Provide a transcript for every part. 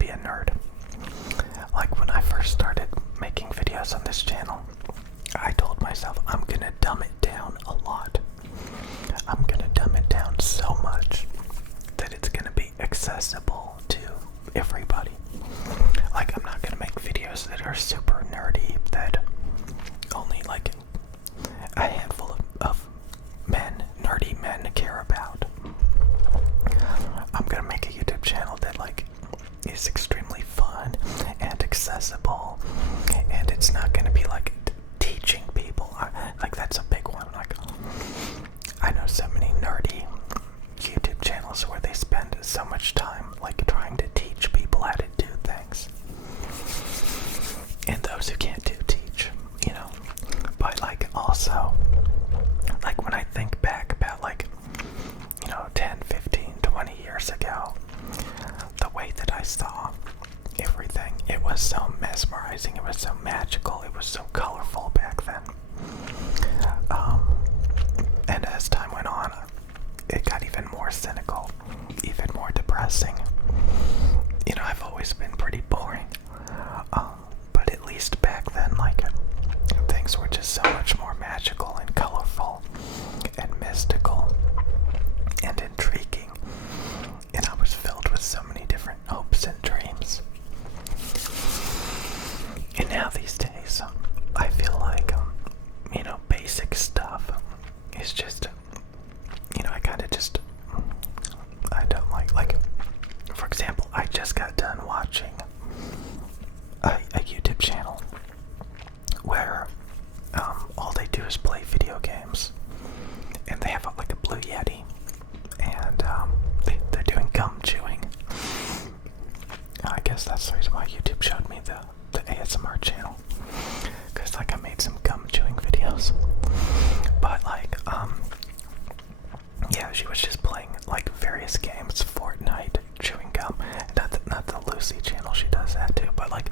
be a nerd. Like when I first started making videos on this channel, I told myself I'm gonna dumb it down a lot. I'm gonna dumb it down so much that it's gonna be accessible to everybody. Like I'm not gonna make videos that are super nerdy that only like a handful of men, nerdy men, care about. I'm gonna make a YouTube channel that like is extremely fun and accessible, and it's not gonna be like teaching people. Like that's a big one. Like I know so many nerdy YouTube channels where they spend so much time like trying to teach people how to do things, and those who can't teach, you know. But like also, like when I think back about like, you know, 10, 15, 20 years ago, the way that I saw everything, it was so mesmerizing, it was so magical, it was so colorful back then. And as time went on, it got even more cynical, even more depressing. You know, I've always been pretty boring, but at least back then, like, things were just so much more magical and colorful and mystical and intriguing, and I was filled with so many different hopes and dreams. And now these days, I feel like, you know, basic stuff is just, you know, I kind of just, I don't like, for example, I just got done watching a YouTube channel where all they do is play video games, and they have like a Blue Yeti, and they're doing gum chewing. I guess that's the reason why YouTube showed me the ASMR channel, because like I made some gum chewing videos. But like yeah, she was just playing like various games, Fortnite, chewing gum. Not the Lucy channel, she does that too, but like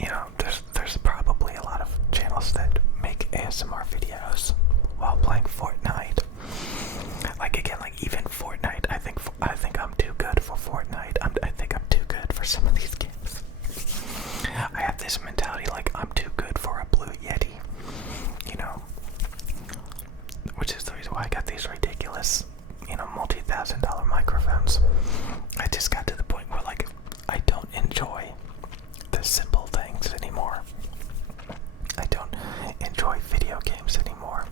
you know, there's probably a lot of channels that make ASMR videos while playing Fortnite. Like again, like even Fortnite, I think I'm too good for Fortnite. I think I'm too good for some of these games. I have this mentality like I'm too good for a Blue Yeti, you know, which is the reason why I got these ridiculous, you know, multi-$1,000 microphones. I just got to the point where like I don't enjoy the simple things anymore. I don't enjoy video games anymore.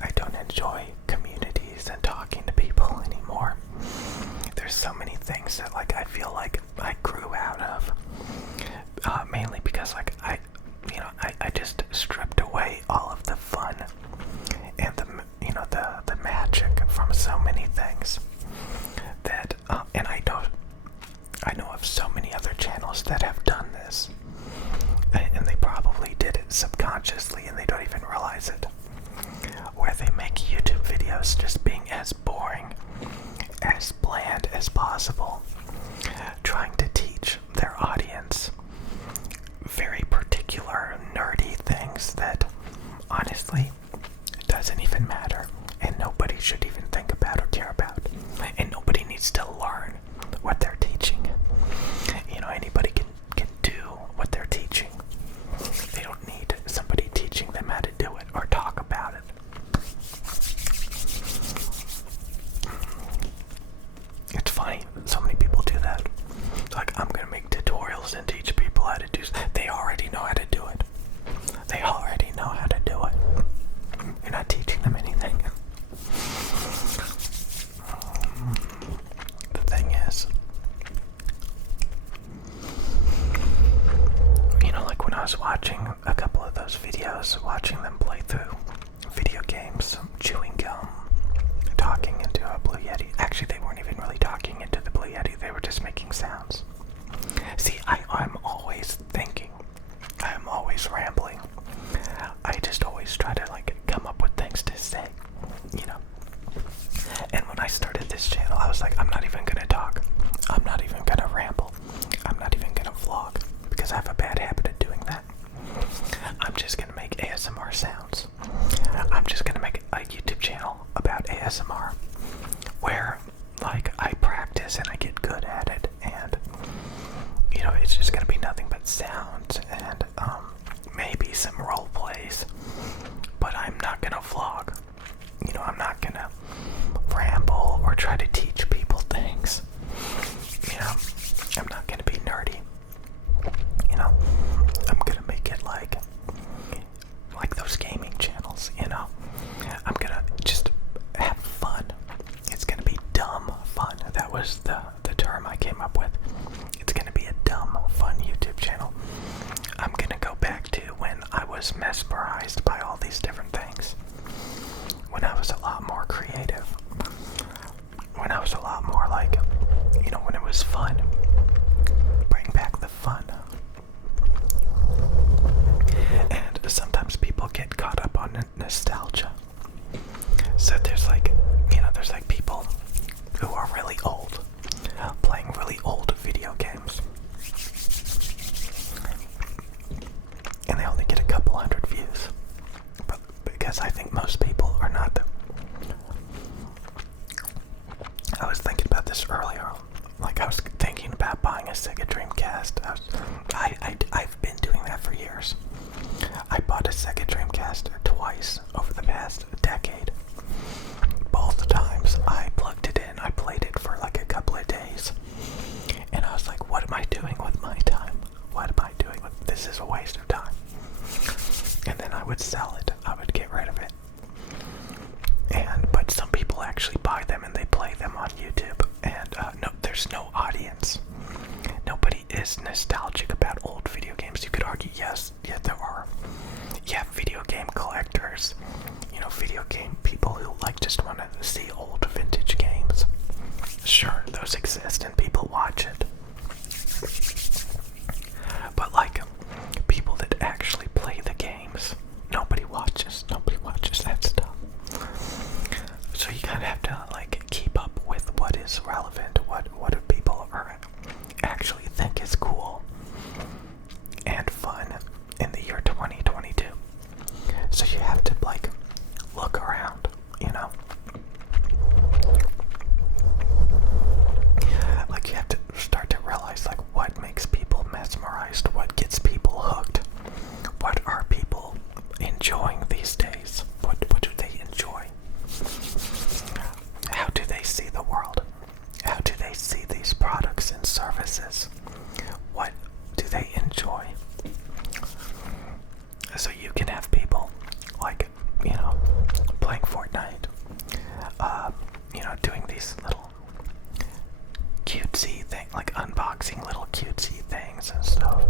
I don't enjoy communities and talking to people anymore. There's so many things that like I feel like I grew out of, mainly because like I just stripped away all of the fun and the, you know, the magic from so many things that and I know of so many other channels that have done this, and they probably did it subconsciously and they don't even realize it, where they make YouTube videos just being as boring, as bland as possible, trying to teach their audience very particular nerdy things that honestly doesn't even matter, and nobody should even think about or care about, and nobody needs to learn what they're teaching. You know, anybody can do what they're teaching. They don't need somebody teaching them how to do it or talk about it. It's funny, so many people do that. Like, I'm gonna make tutorials and teach people how to do. They already know how to do it. They already know how to do it. You're not teaching them anything. The thing is, you know, like when I was watching a couple of those videos, watching them play through video games, chewing gum, talking into a Blue Yeti. Actually, they weren't even really talking into the Blue Yeti, they were just making sounds. See, I'm always thinking, I'm always rambling. I just always try to like come up with things to say, you know. And when I started this channel, I was like, I'm not even gonna talk. I'm not even gonna ramble. I'm not even gonna vlog, because I have a bad habit of doing that. I'm just gonna make ASMR sounds. I'm just gonna make a YouTube channel about ASMR where like I practice practice and I get good at it, and it's just gonna be nothing but sounds and maybe some role plays, but I'm not gonna vlog. I'm not gonna ramble or try to teach people things. I'm not gonna be nerdy. I'm gonna make it like those gaming channels. I'm gonna just have fun. It's gonna be dumb fun. That was the term I came up with. It's gonna be a dumb fun YouTube channel. I'm gonna go back to when I was mesmerized by all these different things. When I was a lot more creative. When I was a lot more like, when it was fun. Bring back the fun. And sometimes people get caught up on nostalgia. So there's people who are really old, playing really old video games. And they only get a couple hundred views. But because I think most people are not. I was thinking about this earlier. I was thinking about buying a Sega Dreamcast. I've been doing that for years. I bought a Sega Dreamcast twice over the past decade. Both times I plugged it in, I played it for like a couple of days, and I was like, what am I doing with my time? What am I doing with this? Is a waste of time. And then I would sell it. I would get rid of it. But some people actually buy them and they play them on YouTube, and no, there's no audience. Nobody is nostalgic about old video games. You could argue, yes, there are. Yeah, video game collectors, video game people who just want to see old vintage games. Sure, those exist and people watch it. But people that actually play the games, nobody watches that stuff. So you kind of have to keep up with what is relevant, what do people actually think is cool and fun in the year 2022. So you have to look around, you have to start to realize what makes people mesmerized, what gets people hooked, what are people enjoying these days, what do they enjoy, how do they see the world, how do they see these products and services, what do they enjoy. So you can have people playing Fortnite, doing these little cutesy things, unboxing little cutesy things and stuff,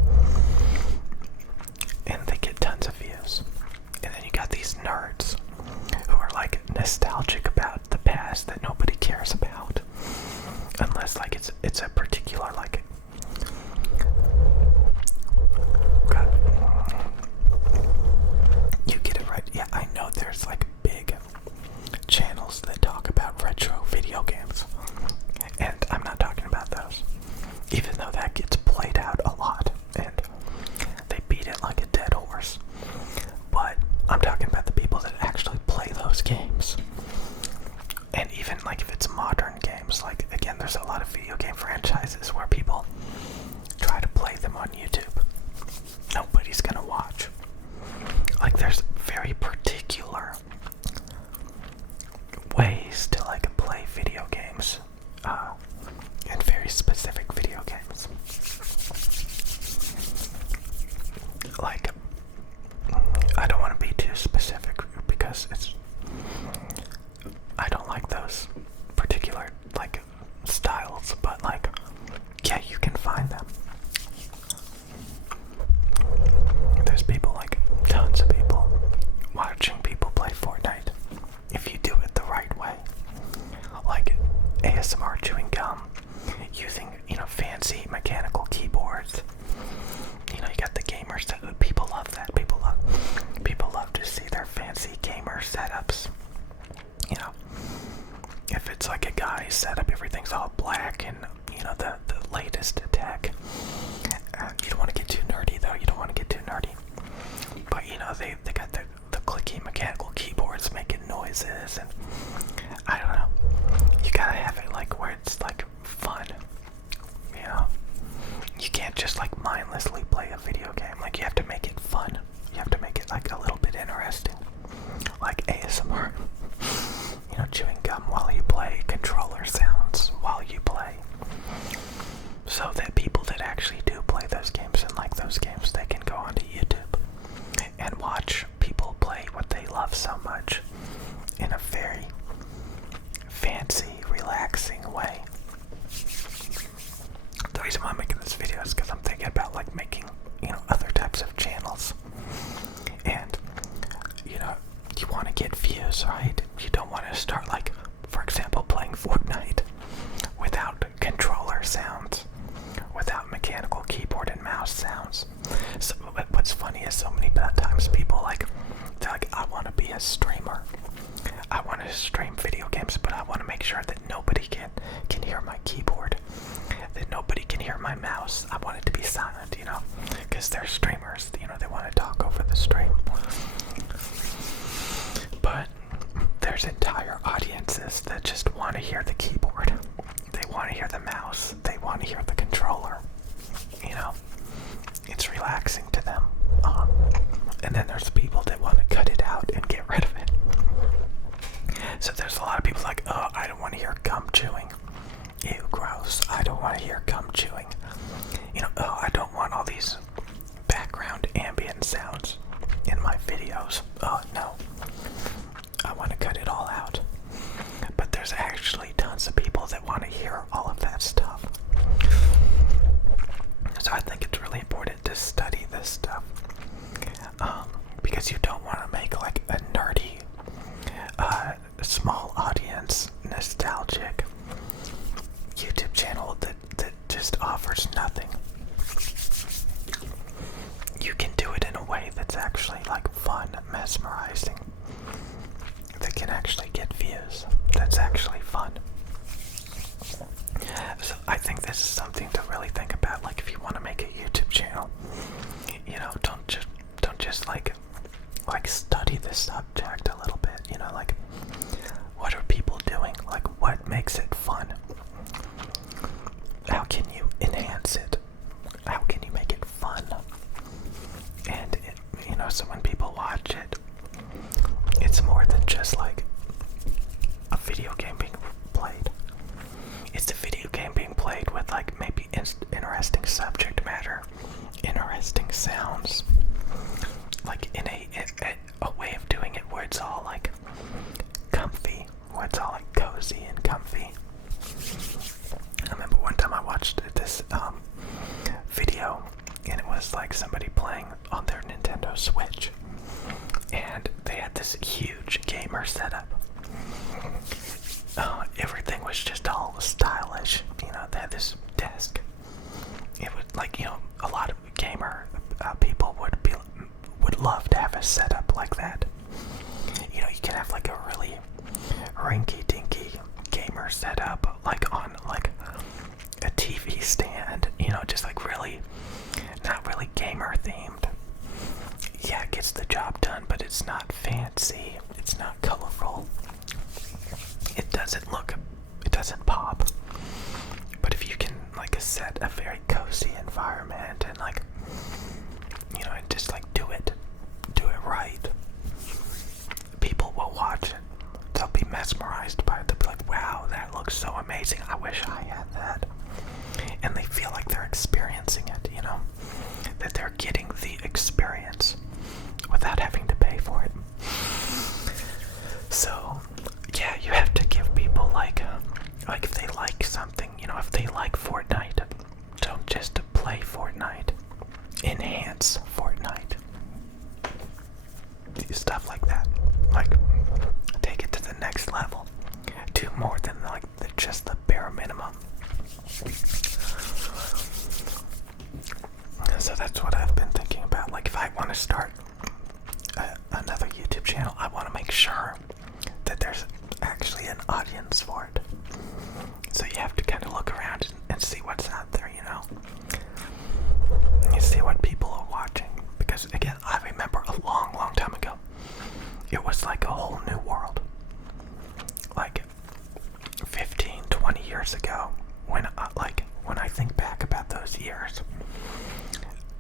and they get tons of views. And then you got these nerds who are nostalgic about the past that nobody cares about, unless it's a particular you get it right. Yeah, I know there's big channels that talk about retro video games, and I'm not talking about those, even though that gets played out a lot and they beat it like a dead horse. But I'm talking about the people that actually play those games. And even if it's modern games, again, there's a lot of video game franchises where people try to play them on YouTube. Nobody's gonna watch. There's very particular ways to play video games, and very specific video games. I don't want to be too specific because I don't like those particular styles, but yeah, you can find them. There's people tons of people watching people play Fortnite if you do it the right way, ASMR chewing gum, using fancy mechanical keyboards. You got the gamers. People love that. People love to see their fancy gamer setups. If it's a guy's setup, everything's all black and the latest tech. You don't want to get too nerdy though. You don't want to get too nerdy. But they got the clicky mechanical keyboards making noises, and I don't know. You gotta have it where it's fun. mouse, right? You don't want to start, like, for example, playing Fortnite without controller sounds, without mechanical keyboard and mouse sounds. So what's funny is so many times people they're like, I want to be a streamer. I want to stream video games, but I want to make sure that nobody can hear my keyboard, that nobody can hear my mouse. I want it to be silent, because they're streamers, they want to talk over the stream. But there's entire audiences that just want to hear the keyboard. They want to hear the mouse. They want to hear the controller. It's relaxing to them. And then there's people that want to cut it out and get rid of it. So there's a lot of people like, oh, I don't want to hear gum chewing. Ew, gross. I don't want to hear gum chewing. Oh, I don't want all these background ambient sounds in my videos. Oh, no. I want to cut it all out. But there's actually tons of people that want to hear all of that stuff. So I think it's really important to study this stuff. Because you don't want to make like a nerdy, small audience, nostalgic YouTube channel that just offers nothing. You can do it in a way that's actually like fun, mesmerizing, that can actually get views, that's actually fun. So I think this is something to really think about. Like, if you want to make a YouTube channel, don't just like study this subject a little bit. Like, what are people doing? Like, what makes it fun? How can you enhance it? How can you make it fun? And so when people watch it, it's more than just like a video game being played. It's a video game being played with like maybe interesting subject matter, interesting sounds, like in a way of doing it where it's all like comfy, where it's all like cozy and comfy. I remember one time I watched this video, and it was like somebody playing on their Nintendo Switch, and they had this huge gamer setup. Everything was just all stylish. They had this desk. It was like, a lot of gamer people would love to have a setup like that. You can have like a really rinky-dinky gamer setup, like on like a TV stand. Just like really, not really gamer themed. Yeah, it gets the job done, but it's not fancy. It's not colorful. It doesn't pop. But if you can like set a very cozy environment and like, and just like do it right, people will watch it. They'll be mesmerized by it. They'll be like, wow, that looks so amazing. I wish I had that. And they feel like they're experiencing it, that they're getting the experience without having to pay for it. So, yeah, you have to give people like if they like something, if they like Fortnite, don't just play Fortnite, enhance Fortnite. Stuff like that. Like, take it to the next level. Do more than like just the bare minimum. So that's what I've been thinking about. Like, if I want to start another YouTube channel, I want to make sure that there's actually an audience for it. So you have to kind of look around and see what's out there, You see what people are watching. Because, again, I remember a long, long time ago, it was like a whole new world. Like 15, 20 years ago, when I think back about those years,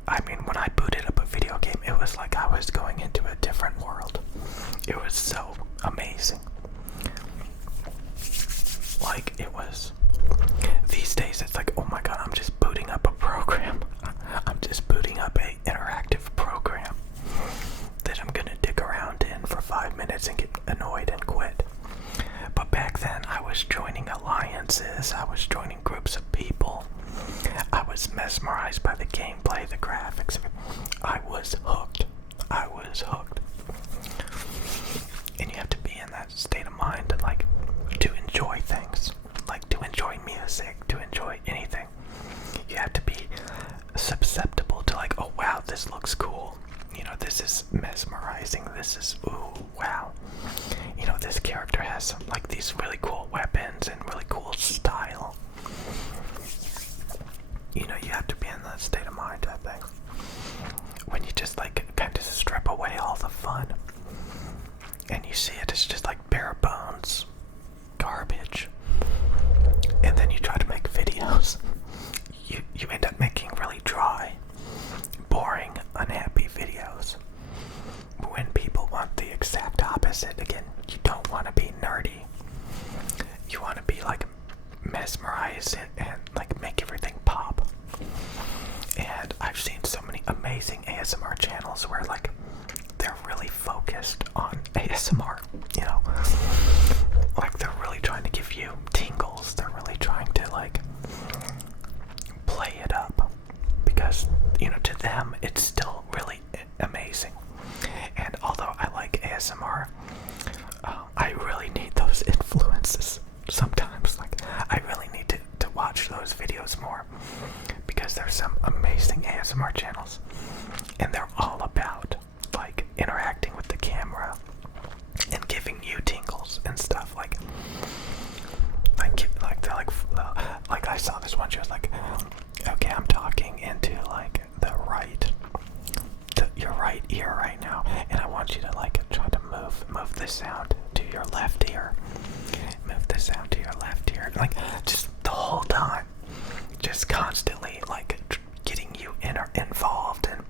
I mean, when I booted up a video game, it was like I was going into a different world. It was so amazing. Like, it was. These days, it's like, oh my god, I'm just booting up a program. I'm just booting up an interactive program that I'm gonna dig around in for 5 minutes and get annoyed and quit. But back then, I was joining alliances. I was joining groups of people. I was mesmerized by the gameplay, the graphics. I was hooked. And you have to be in that mesmerizing. This is, ooh, wow. You know, this character has some, like, these really cool weapons and really cool style. You know, you have to be in that state of mind, I think, when you just, like, kind of strip away all the fun. And you see it as just, like, bare bones garbage. And then you try to make videos. You end up making really dry, boring, unhappy videos. When people want the exact opposite, again, you don't want to be nerdy. You want to be like mesmerized and like make everything pop. And I've seen so many amazing ASMR channels where like they're really focused on ASMR, you know, like they're really trying to give you tingles. They're really trying to like play it up because, you know, to them it's still really amazing. And although I like ASMR, I really need those influences sometimes. Like, I really need to watch those videos more because there's some amazing ASMR channels and they're all about like interacting with the camera and giving you tingles and stuff. Like they're like I saw this one. She was like, okay, I'm talking into like your right ear right now, and I want you to like try to move the sound to your left ear. Move the sound to your left ear. Like just the whole time, just constantly like getting you involved and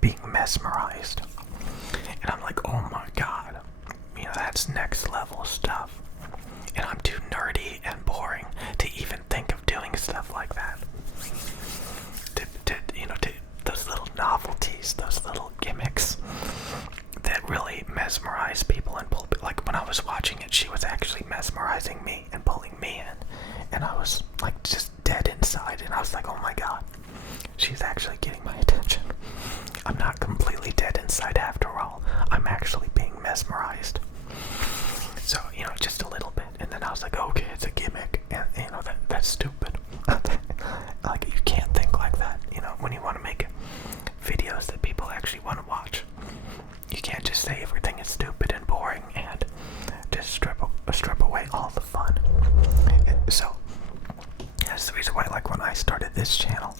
being mesmerized. And I'm like, oh my god, you know, that's next level stuff. And I'm too nerdy and boring to even think of doing stuff like that. To those little novelties, those little gimmicks that really mesmerize people and pull. Like when I was watching it, she was actually mesmerizing me and pulling me in, and I was like just dead inside. And I was like, oh my god, she's actually getting my attention. I'm not completely dead inside after all. I'm actually being mesmerized. So, you know, just a little bit. And then I was like, okay, it's a gimmick. And, you know, that's stupid. Like, you can't think like that, you know, when you want to make videos that people actually want to watch. You can't just say everything is stupid and boring and just strip away all the fun. So, that's the reason why, like, when I started this channel,